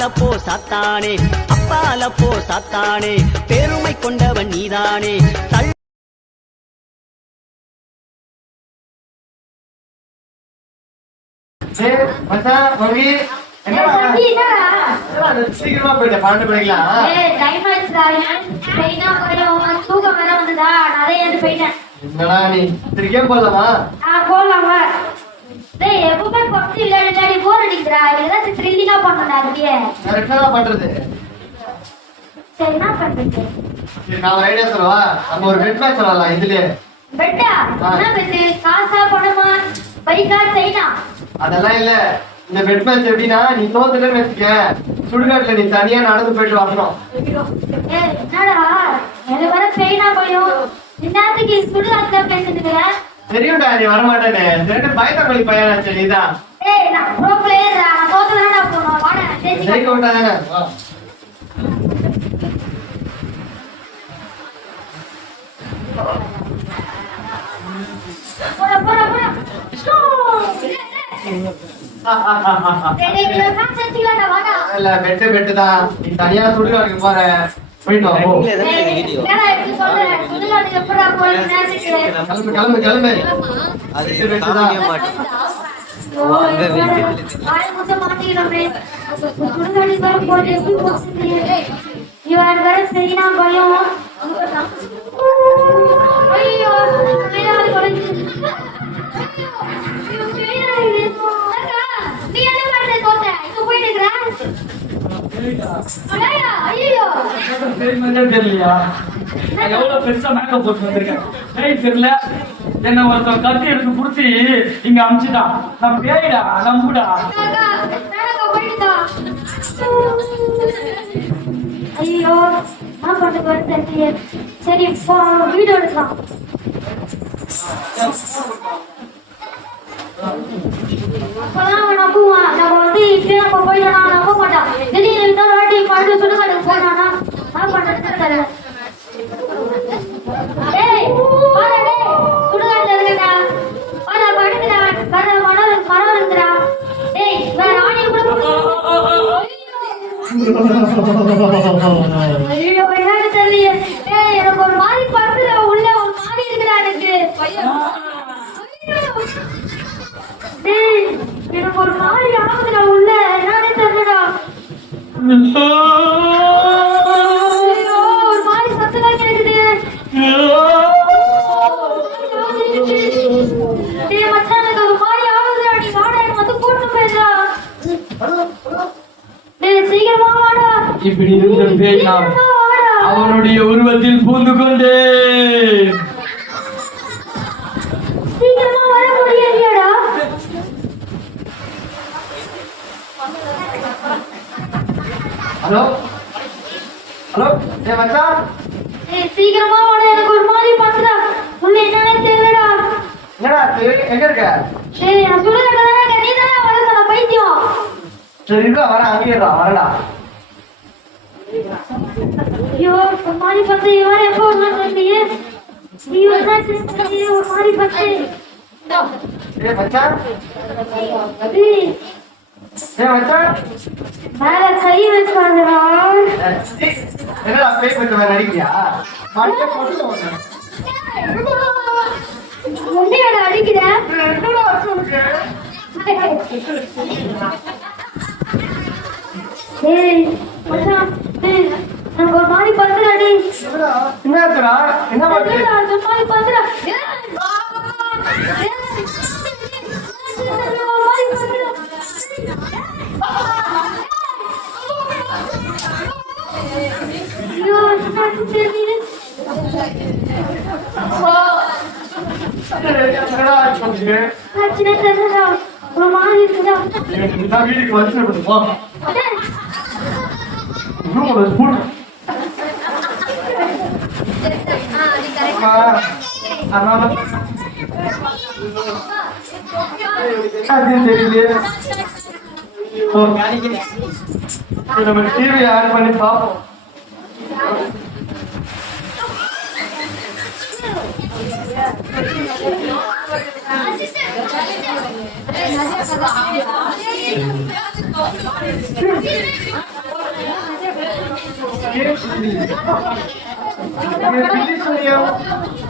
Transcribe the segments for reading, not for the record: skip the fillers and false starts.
அப்பாலப்போ சாத்தானே அப்பாலப்போ சாத்தானே பெருமை கொண்டவன் நீதானே சீக்கிரமா போயிட்டேன் 12 மணிக்கலாம் என்னடா நீ திருக்கே போடலாமா போடலாமா எப்பவுமே பப்ஜி விளையாடி போர் அடிக்கிறா ஏதாச்சும் த்ரில்லிங்கா பண்ணா அப்படியே என்ன பண்றது சரி என்ன பண்றது நான் ஒரு ஐடியா சொல்லவா நம்ம ஒரு பெட் மேட்ச் சொல்லலாம் இதுலயே பெட்டா என்ன பெட்டு காசா பணமா பைக்கா செயினா அதெல்லாம் இல்ல இந்த பெட் மேட்ச் எப்படின்னா நீ தோத்துட்டேன்னு வச்சுக்க சுடுகாட்டுல நீ தனியா நடந்து போயிட்டு வரணும் என்னடா எனக்கு வர செயினா பயம் இந்நேரத்துக்கு சுடுகாட்டுல பேசிட்டு தெரியும்டா நீ வரமாட்டேன்னு ரெண்டு பயத்தமொழி பையனாச்சு நீதான் நான் ப்ரோ பிளேயர் நான் தோத்துறேன்னா போறோம் வாடா ஜெயிக்க விட்டாதானே வா போடா போடா போடா இல்ல பெட்டு தான் நீ தனியா சுடுகாட்டுக்கு போற போயிட்டு வா கிளம்பு கிளம்பு இவன் வேற சரினா பயம் ஐயோ நீ என்ன பண்ற தோத்த இங்க போயிட்டு இருக்கற தெரியலையா எவ்வளவு பெருசா மேக்கப் போட்டு வந்திருக்கேன் தெரியல என்ன ஒருத்தன் கத்தி எடுத்து குடுத்து இங்க அமிச்சுட்டான் நான் பேயிடா நம்புடா ஐயோ நான் பண்ண வருது சரி வீடியோ எடுக்கலாம் நம்புவான் நம்ம வந்து இப்ப நம்ம போயிடலாம் நம்ப மாட்டான் திடீர்னு தான் வாட்டி பாட்டு சுடுகாட்டுக்கு போனானா நான் பண்றது தெரியல சுடுகாட்டுல இருக்கா படுத்துடா மரம் இருக்குடா டேய் வேற ஆணியை கூட ஐயோ எனக்கு தெரியல எனக்கு ஒரு மாதிரி படுத்துட உள்ள ஒரு மாதிரி இருக்குடா எனக்கு எனக்கு ஒரு மாதிரி ஆகுதுடா உள்ள என்னன்னு தெரியலடா ஒரு மாதிரி சத்தம் கேக்குது மச்சான் எனக்கு ஒரு மாதிரி ஆகுதுடா நீ வாடா எனக்கு வந்து கூட்டு போயிடுறா சீக்கிரமா வாடா இப்படி இருந்த பேய் நான் அவனுடைய உருவத்தில் பூந்து கொண்டேன் சீக்கிரமா வர முடியலையாடா ஹலோ ஹலோ மச்சான் சீக்கிரமா வாடா எனக்கு ஒரு மாதிரி பண்றா உள்ள என்னன்னு தெரியலடா என்னடா எங்க இருக்க நான் சுடுகாட்டுல நீ தானே வர சொன்ன பைத்தியம் சரி இருக்கா வர அங்கேயே வரடா ஐயோ ஒரு மாதிரி பத்து இவன் எப்போ வரலையே நீ ஒரு மாதிரி பத்து மச்சான் மச்சான் மேல கை வச்சாங்கடா என்னடா பேய் பண்ற மாதிரி நடிக்கிறியா முன்னையோட அடிக்கிற எனக்கு ஒரு மாதிரி பண்றாடி என்னடா என்ன மாதிரி பண்றா வீட்டுக்கு வந்து போ தெரியல நம்ம டிவி ஆன் பண்ணி பார்ப்போம்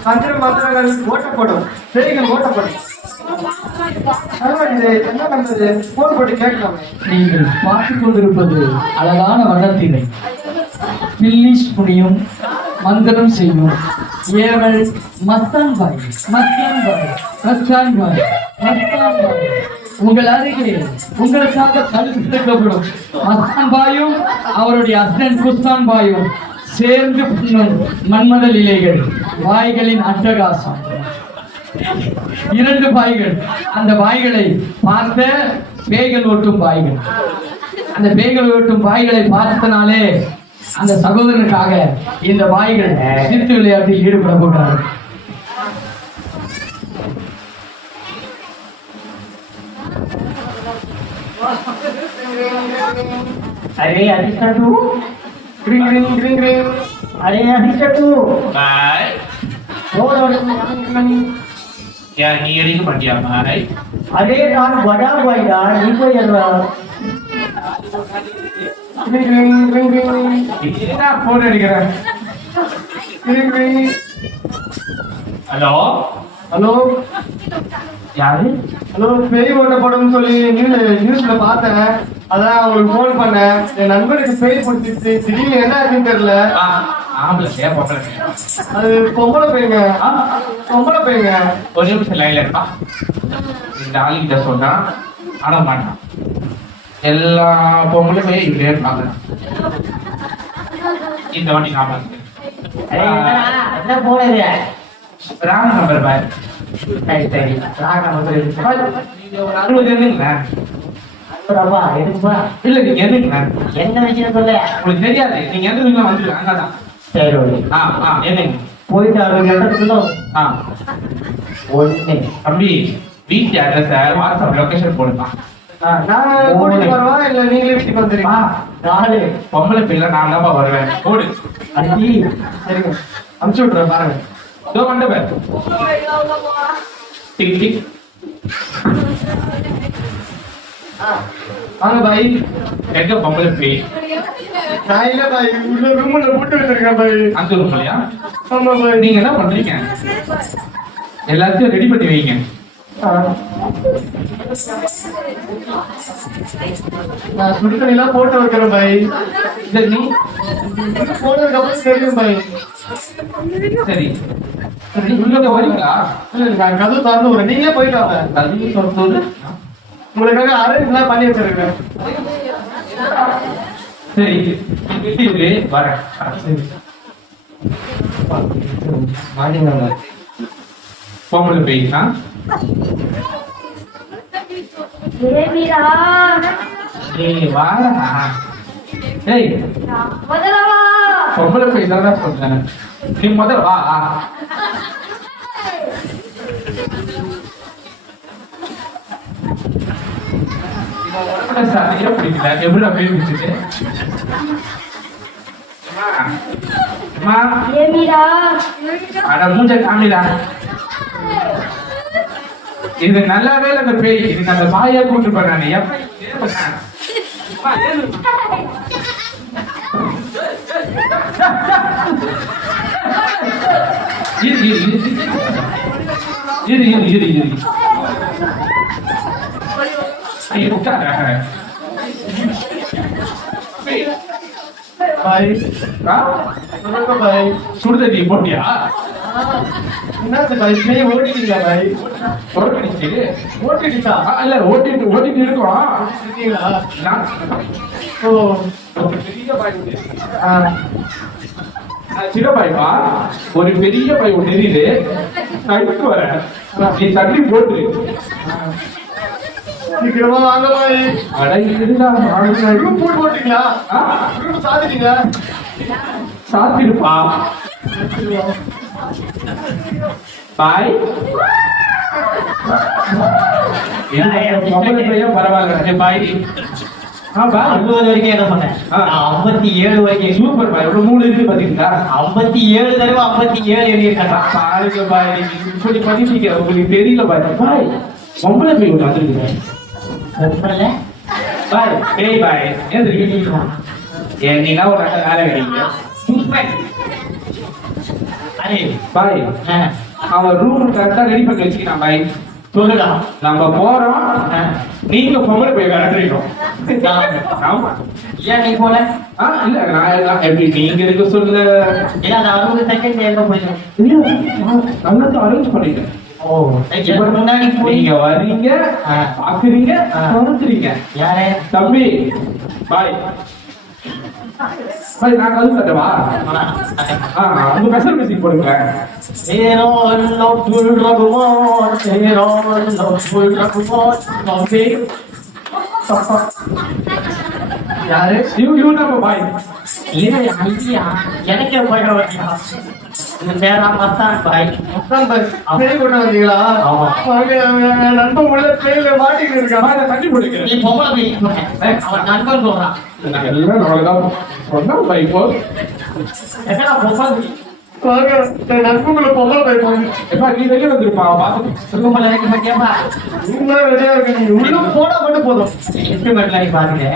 மந்திர மந்திரங்கள் ஓட்டப்படும், பேய்கள் ஓட்டப்படும். என்ன பண்றது? போன் போட்டு கேட்கலாமே. நீங்கள் பார்த்துக் கொண்டிருப்பது அழகான வண்ணத்தினை பில்லிஷ் புனியும் மந்திரம் செய்யும் ஏவல் மஸ்தான் பாய் மஸ்தான் பாய் மஸ்தான் பாய் மஸ்தான் பாய். உங்கள் அருகே உங்களுக்காக கல்விக்கப்படும் மஸ்தான் பாயும் அவருடைய அஸ்டன் குஸ்தான் பாயும் சேர்ந்து பண்ணும் மன்மத லீலைகள், வாய்களின் அட்டகாசம். 2 பாய்கள், அந்த பாய்களை பார்த்த பேய்கள் ஓட்டும் பாய்கள். அந்த பேய்கள் ஓட்டும் பாய்களை பார்த்தனாலே அந்த சகோதரனுக்காக இந்த பாய்கள் சிரித்து விளையாட்டில் ஈடுபட போட்டார்கள். अरे अधिकटू ग्रीन ग्रीन ग्रीन ग्रीन. अरे अधिकटू Baik. Ya, ini kemudian baik. अरे நான் बड़ा भाई का நீ போய் என்ன ग्रीन ग्रीन ग्रीन ग्रीन என்ன போன் அடிக்கிறேன்? Green green. Halo. Hello Yaru. Hello, பேய் ஓட்டப்படும் சொல்லி நியூஸ்ல பார்த்தேன், அதான் உங்களுக்கு போன் பண்ணேன். என் நண்பருக்கு பேய் பிடிச்சிருச்சு, திடீர்னு என்ன ஆச்சுன்னு தெரியல. ஆம்பளை பொம்பளை. அது பொம்பளை பேய்ங்க, பொம்பளை பேய்ங்க. ஒரு நிமிஷம் லைன்ல இருக்கா? இந்த ஆளுகிட்ட சொன்னா ஆட மாட்டான். எல்லா பொம்பளையுமே இப்படியே இருப்பாங்க. இந்த வண்டி காம अरे என்ன போறது ராங் நம்பர் பாய். சரி சரி ராக வந்து நீங்க ஒரு 60 எண்ணுங்களா? அப்பா எடுப்பா இல்ல நீங்க எண்ணுங்களா? என்ன விஷயம் சொல்ல உங்களுக்கு தெரியாது, நீங்க எந்த வீட்டுல வந்துருங்க. அங்கதான். சரி ஓகே என்னங்க? போயிட்டு 60 இடத்துக்குள்ள ஆ ஒண்ணு தம்பி, வீட்டு அட்ரஸ வாட்ஸ்அப் லொகேஷன் போடுமா? நான் கூட்டிட்டு வரவா இல்ல நீங்களே வீட்டுக்கு வந்துருக்கீங்களா? 4 பொம்பளை பிள்ளை நான் தான் வருவேன். போடு. அடி சரிங்க, அனுப்பிச்சு விட்டுறேன் பாருங்க. இதோ வந்தவன். டிக் டிக். வாங்க பாய். எங்க பொம்பளை போய் நான் இல்ல பாய், உள்ள ரூம்ல போட்டு வச்சிருக்கேன் பாய். அந்த ஒரு பிள்ளையா? ஆமா பாய். நீங்க என்ன பண்றீங்க? எல்லாத்தையும் ரெடி பண்ணி வைங்க. நான் சுடுதண்ணிலாம் போட்டு வைக்கிறேன் பாய். இதை நீ போனதுக்கு அப்புறம் தெரியும் பாய். சரி சரி, உள்ள வரீங்களா? இல்ல நான் கதவு திறந்து விடுறேன், நீங்களே போயிட்டு வாங்க. கல்வி சொல்றது. உங்களுக்காக அரேஞ்ச்லாம் பண்ணி வச்சிருக்கேன். சரி, வீட்டுக்கு வரேன். சரி. பொம்பளை போய்க்கா. தேவிரா ஏய் வாடா. ஏய், முதலவா பொம்பளை போய் தான் சொல்றேன். நீ முதல்ல வா. சரியா பிடிக்கல, எப்படி போய் வச்சுட்டு தேவிரா அட மூஞ்ச காமிடா. இது நல்லாவே இல்ல. அந்த பேய் இதுக்கு அந்த பாயா கூட்டு போறானே. இரு பாய் சொல்லுங்க பாய். சுடுதண்ணி போட்டியா? என்னாச்சு பாய், பேய் ஓட்டிட்டீங்களா பாய்? ஓட்டிடுச்சு. ஓட்டிட்டா இல்ல ஓட்டிட்டு இருக்கோம். இருக்கீங்களா? நான் ஓ பெரிய பாய் உண்டு. ஆ. சின்ன பாய்ப்பா, ஒரு பெரிய பாய் ஒன்று எரியுது. தடுக்கு வர நீ தண்ணி போட்டு. சீக்கிரமா வாங்க பாய். அட இதுதான் ரூம் போட்டு போட்டீங்களா? ரூம் சாத்திட்டீங்க? சாத்திருப்பா பாய். பரவாயில்ல பாய். பாய் 60 வரைக்கும் என்ன சொன்னேன்? ஆ. 57 வரைக்கும். சூப்பர் பாய். இவ்வளவு 3 இருக்கு பாத்தீங்களா? 57 தடவை 57 எழுதியிருக்காங்க. பாருங்க பாய், நீங்க இப்படி பண்ணிட்டீங்க, உங்களுக்கு தெரியல பாய். பாய் பொம்பளை பேய் ஒன்று வந்துருக்குங்க பொம்பளை? பாய். பேய் பாய் ஏன் தெரியுமா? நீங்க ஒரு நல்ல வேலை கிடைக்கீங்க. சூப்பர் அரே பாய். ஆ, அவன் ரூம் கரெக்டா ரெடி பண்ணி வச்சுக்கிட்டான் பாய். சொல்லுடா. நம்ம போறோம், ஆ. நீங்க பொம்பளை போய் விளையாடுறீங்க. ஆமா. ஏன் நீ போல? இல்ல நான் எப்படி நீங்க இருக்க சொல்ல ஏன் அந்த 60 செகண்ட் எங்க போயிடும்? நல்லா அரேஞ்ச் பண்ணிட்டேன். ஓ, இப்ப முன்னாடி போய் நீங்க வர்றீங்க, ஆ. பாக்குறீங்க, ஆ. குறைஞ்சிரீங்க. யாரே? தம்பி பாய் பாய், நான் கது கட்டவா? உங்க பெசல் மியூசிக் போடுங்க. யாரு? இவன் பாய். எனக்கே போயிட நேரம் மத்தான் பாய். பேய் கொண்டு வந்தீங்களா? ஆமா. என் நண்பன் உள்ள பேயில மாட்டிக்கிட்டு இருக்கான். பாய், நான் தண்ணி போடுங்க. நீ பொம்பளை போய் அவன் நண்பன் சொல்றான். நான் எல்லாம் அவ்வளவுதான் சொன்னேன் பாய். இப்போ என்னடா பொம்பளை பாருங்க, என் நண்பங்களை பொம்பளை போய் போங்க. எப்பா நீ வெளியே வந்துருப்பா பார்த்து. சுகமலை எனக்கு பத்தியாப்பா நீங்களே ரெடியா இருக்கு, நீங்க உள்ள போனா மட்டும் போதும். இன்ஸ்ட்ருமெண்ட்ல நீ பாருங்க.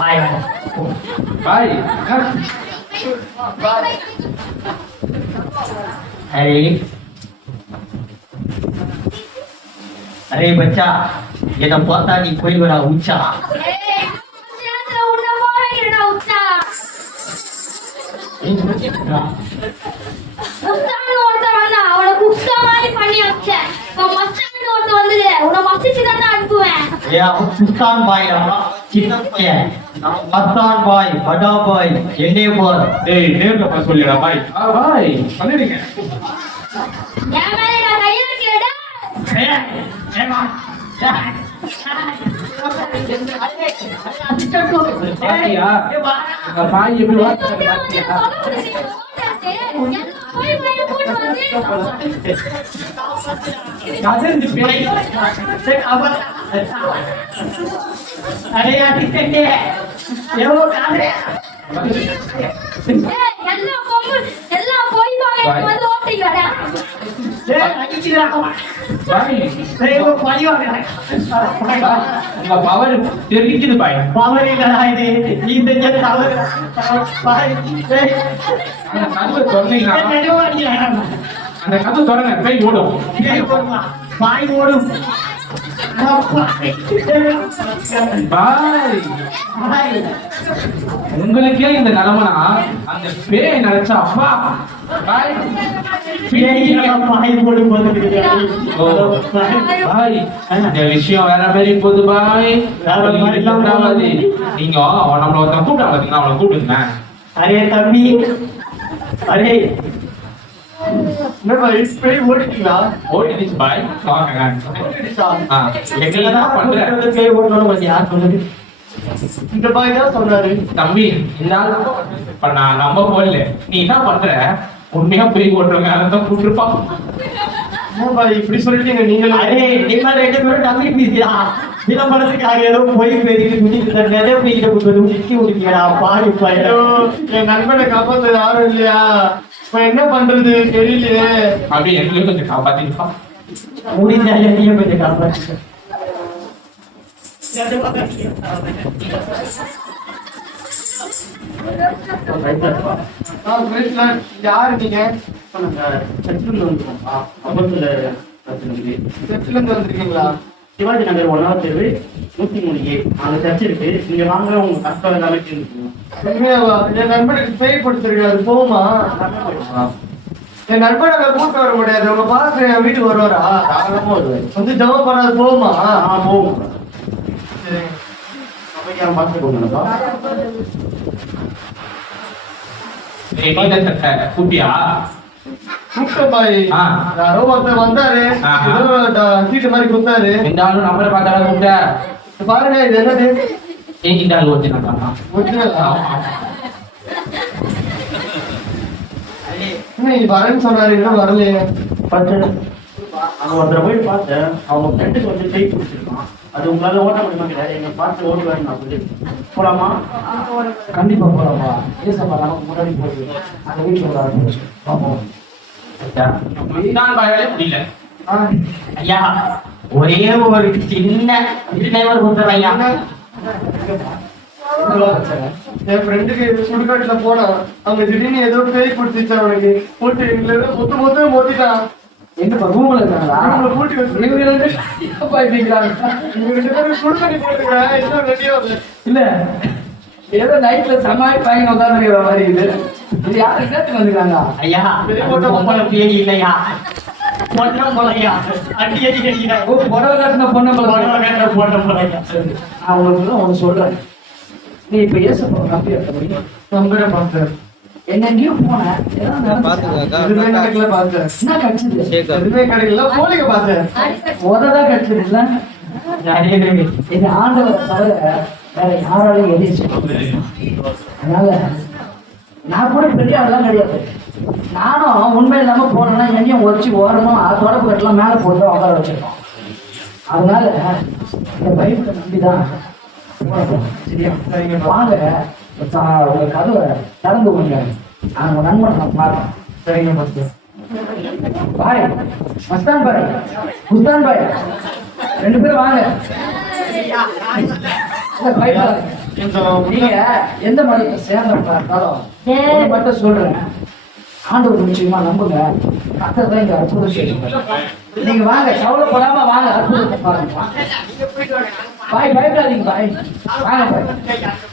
பாய் பாய். अरे अरे बच्चा ये तो पता नहीं कोई बड़ा ऊंचा सुल्तान भाई चिन्ना मस्तान भाई बड़ा भाई एने पर டேய் நேர்ல போய் சொல்லிடா பாய். பாய் பண்ணிடுங்க. பாத்தியா? உங்க பாய் எப்படி வார்த்தை பாத்தியா? கதந்து பேய். अरे यार टिकट है ये वो कहां है எல்லாம் போய் வாங்க வந்து ஓட்டிங்கடா பாய் ஏய் वो पानी वाला உங்க பவர் தெரிஞ்சுது பாய். पावर இல்லடா இது இந்த ஜெட் பவர் பாய் ஏய் அந்த கதவை திறந்தீங்கன்னா நடுவாடியா அந்த கதவை திறங்க பேய் ஓடும். ஏய் போடுமா பாய் ஓடும் பாய் பாய் உங்களுக்கே இந்த நிலைமைனா அந்த பேய் நினைச்சா அப்பா பாய் பாய் போடும் போது ஓ, பாய் இந்த விஷயம் வேற மாதிரி போகுது பாய். நீங்க நம்மள ஒருத்தன் கூப்பிட்டா பாத்தீங்கன்னா அவளை கூப்பிடுங்க. अरे तभी अरे என்னடா பேய் ஓடிட்டீங்களா? ஓடிடுச்சு பாய். வாங்க. எங்கெல்லாம் பண்ற கை ஓட்டணும் பத்தி யார் சொல்லுது இந்த பாய் தான் சொன்னாரு. தம்பி இந்த ஆள் இப்ப நான் நம்ப போடல. நீ என்ன பண்ற? உண்மையா பேய் ஓட்டுறவங்க அதான் கூப்பிட்டுருப்பான். என்ன பாய் இப்படி சொல்லிட்டீங்க நீங்களே? அரே நீங்க ரெண்டு பேரும் நம்பி பேசியா விளம்பரத்துக்காக ஏதோ போய் பேசிட்டு குடிக்கிட்டு நிறைய பேசிட்டு கொடுத்து நிறுத்தி விடுக்கீடா பாடி ஐயோ, என் நண்பனை காப்பாத்த யாரும் இல்லையா? இப்ப என்ன பண்றது தெரியலையே. அப்படியே எங்களையும் கொஞ்சம் காப்பாத்திருப்பான். முடிஞ்ச என்னையும் கொஞ்சம் காப்பாற்று யாரு நீங்க? சிவாஜி செட்டில இருந்து வந்திருக்கீங்களா? நகர் 1வது தெரு 103A அங்க சர்ச் இருக்கு. நீங்க வாங்க, உங்க கஷ்டம் எல்லாமே தெரிஞ்சுக்கணும். உண்மையாவா? என் நண்பனுக்கு பேய் பிடிச்சிருக்கு, அது போகுமா? என் நண்பனை கூப்பிட்டு வர முடியாது. உங்க பாத்து என் வீட்டுக்கு வருவாரா? தாராளமா வருவாரு. வந்து ஜமா பண்ணாது போகுமா? போகும். சரி. சபைக்காரன் பார்த்துக்கோங்கப்பா. ஏய், நீ தான் சட்டை கூப்பியா? கூப்பிட்ட பாய். ஆ. யாரோ ஒருத்தர் வந்தாரு, ஆஹா. ஏதோ சீட்டு மாதிரி கொடுத்தாரு. இந்த ஆளும் நம்பரை பார்த்தாலும் கூப்பிட்ட. பாருங்க இது என்னது? ஏய், இந்த ஆள் ஒருத்தி நான் பார்த்தான். ஒரிஜினலா? என்ன இது வரேன்னு சொன்னாரு, இன்னும் வரலையே. அங்க ஒருத்தரை போய் பார்த்தேன், அவங்க ஃப்ரெண்டுக்கு வந்து பேய் பிடிச்சிருக்கான். அது உங்களால ஓட்ட முடியுமா கிடையாது, எங்க பார்த்து ஓடுவாரு நான் சொல்லி போலாமா? கண்டிப்பா போலாம்ப்பா. ஏசப்பா நமக்கு முன்னாடி போய் அந்த வீட்டுல பார்ப்போம். நான் பயலே முடியல. ஐயா ஒரே ஒரு சின்ன டிரைவர் கொடுத்துறேன் ஐயா. என் ஃப்ரெண்டுக்கு சுடுகாட்டுல போனா அவங்க திடீர்னு ஏதோ பேய் பிடிச்சிச்சு அவனுக்கு. போட்டு எங்களை மொத்த மோத்திட்டான். எங்கப்பா ரூம்ல இருக்காங்களா? அவங்கள பூட்டி வச்சு இவங்க ரெண்டு அப்பா இப்படிங்கிறாங்க. இவங்க 2 பேரும் சுடுகாட்டி போட்டுக்கிறேன். இன்னும் ரெடியா இல்லை. இல்ல ஏதோ நைட்ல சமாளி பையன் உட்காந்துக்கிற மாதிரி இது. இது யாரு கேட்டு வந்துருக்காங்க? ஐயா பொம்பளை பேய் இல்லையா, பொண்ணம் போலையா, அடி அடி கடிக்கிறாங்க. ஓ, புடவை கட்டின பொண்ணை பொண்ணம் போலையா. நான் உங்களுக்கு ஒண்ணு சொல்றேன். நீ இப்ப ஏசப்பா நம்பி இருக்க நம்புறேன் பாஸ்டர். என்ன எங்கேயும் போனேன், ஏதாவது நடந்துச்சா? எதுவுமே கிடைக்கல பாஸ்டர். என்ன கிடைச்சது? எதுவுமே கிடைக்கல. போலிங்க பாஸ்டர். உததான் கிடைச்சது இல்ல? இது ஆண்டவரை தவிர வேற யாராலையும் எதையும் செய்ய முடியாது. அதனால நான் கூட பெரிய ஆளெல்லாம் கிடையாது. நானும் உண்மை இல்லாம போனேன்னா எங்கேயும் வச்சு ஓரணும், தொடப்பு கட்டலாம் மேல போட்டு உட்கார வச்சிருக்கோம். அதனால இந்த பைபிளை நம்பிதான் போறோம். சரியா? வாங்க, உங்க கதவை திறந்து கொடுங்க. நான் உங்க நண்பன் நான் பார்க்கறேன். சரிங்க பாஸ்டர். பாய் மஸ்தான் பாய், குஸ்தான் பாய், 2 பேரும் வாங்க. இல்ல, பயப்படாத. நீங்க எந்த மதத்தை சேர்ந்தவங்களா இருந்தாலும் ஒண்ணு மட்டும் சொல்றேன், ஆண்டவர் நிச்சயமா நம்புங்க. கர்த்தர் தான் இங்க அற்புதம் செய்யுங்க. நீங்க வாங்க, கவலைப்படாம வாங்க, அற்புதத்தை பாருங்க. பாய் பயப்படாதீங்க பாய், வாங்க பாய்.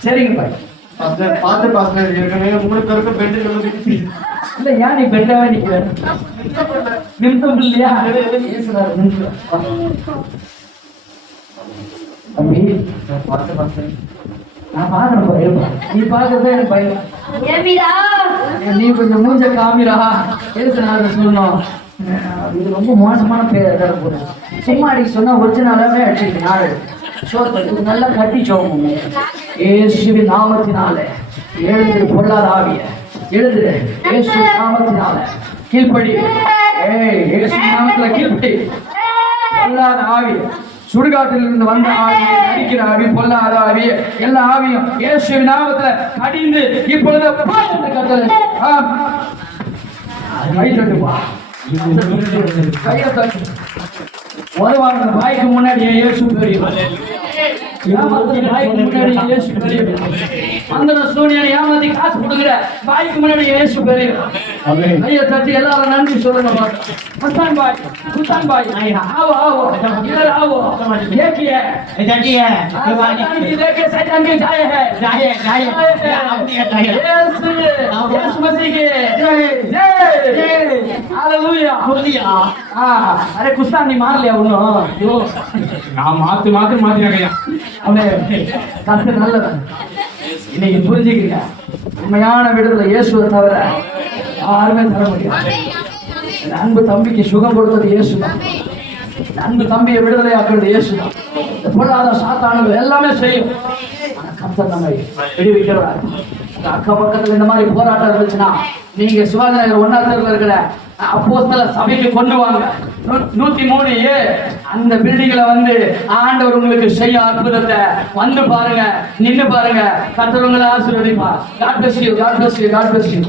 சரிங்க பாய். பாஸ்டர் பார்த்து பாஸ்டர். ஏற்கனவே 3 பேருக்கு பெண்டு விழுந்துச்சு. இல்ல ஏன் நீ பெட்டாவே நிக்கிற? நிமித்தம் இல்லையா? ஏசுனார் நிமித்தம். தம்பி பார்த்து பாஸ்டர். நான் பாக்குறேன் பயம், நீ பாக்குறதே எனக்கு பயம். ஏமிடா நீ கொஞ்சம் மூஞ்ச காமிரா, ஏசுனார் சொல்லணும். இது ரொம்ப மோசமான பேர் போகுது. சும்மா அடிக்க சொன்னா ஒரிஜினலாவே அடிச்சுட்டு நாடு சோத்து நல்லா கட்டி சோகும். இயேசுவின் நாமத்தினாலே எழுந்து பொல்லாத ஆவிய எழுது. இயேசு நாமத்தினால கீழ்ப்படி. இயேசு நாமத்துல கீழ்ப்படி. பொல்லாத ஆவி, சுடுகாட்டில் இருந்து வந்த ஆவி, அடிக்கிற ஆவி, பொல்லாத ஆவி, எல்லா ஆவியும் இயேசுவின் நாமத்துல கடிந்து இப்பொழுது கட்டளை. கை தட்டுப்பா, கையை தட்டு. ஒரு வாரம் பாய்க்கு முன்னாடி இயேசு பெரியவர், பாய்க்கு முன்னாடி இயேசு பெரியவர். அந்த சூனியனை ஏமாத்தி காசு கொடுக்குற பாய்க்கு முன்னாடி இயேசு பெரியவர். கையை தட்டி எல்லாரும் நன்றி சொல்லுங்க. குஸ்தான் பாய், குஸ்தான் பாய், ஆவோ ஆவோ, इधर आओ, देखिए देखिए देखिए शैतान की जाए है, जाए जाए यीशु मसीह की जय, हालेलुया हालेलुया. अरे कुस्तान नहीं मार लिया उन्होंने நான் மாத்தினாங்கய்யா. அவனே கத்து நல்லவன். இன்னைக்கு புரிஞ்சுக்கங்க, உண்மையான விடுதலை இயேசுவை தவிர யாருமே தர முடியாது. என் அன்பு தம்பிக்கு சுகம் கொடுத்தது இயேசுதான். என் அன்பு தம்பியை விடுதலை ஆக்குறது இயேசுதான். பொருளாதார சாத்தானது எல்லாமே செய்யும். ஆனா கர்த்தர் நம்மை விடுவிக்கிறார். அக்க பக்கத்துல இந்த மாதிரி போராட்டம் இருந்துச்சுன்னா நீங்க சிவாஜிநகர் 1ஆம் தெருவில் இருக்கிற அப்போஸ்தல சபைக்கு கொண்டு வாங்க. 103 அந்த பில்டிங்ல வந்து ஆண்டவர் உங்களுக்கு செய்ய அற்புதத்தை வந்து பாருங்க, நின்னு பாருங்க. கர்த்தர் உங்களை ஆசீர்வதிப்பார். God bless you, God bless you, God bless you.